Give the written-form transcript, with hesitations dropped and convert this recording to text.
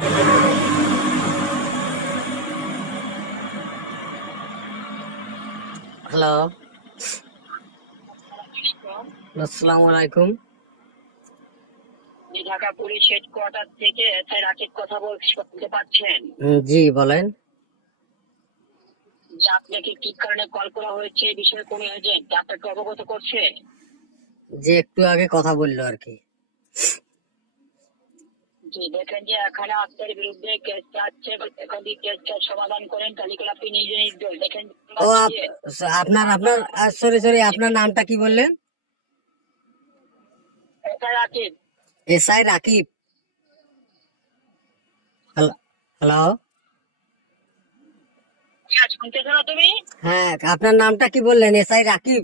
Hello, আসসালামু আলাইকুম। Dhaka police headquarter থেকে এসআই রাকিব কথা বলতে পারছেন? জি বলেন। যে আপনাকে কি কারণে কল করা হয়েছে এই বিষয়ে কোন এজেন্ট আপনাকে অবগত করছে? যে একটু আগে কথা বললো আর কি। জি, দেখেন যে এখানে আপনার বিরুদ্ধে কেস চাচ্ছে, এখন যদি কেসটা সমাধান করেন তাহলে করে আপনি নিজে নির্দোষ। দেখেন ও আপনার আপনার সরি সরি, আপনার নামটা কি বললেন? SI Rakib. SI Rakib. Hello. শুনতেছো না তুমি? হ্যাঁ, আপনার নামটা কি বললেন? এসআই রাকিব।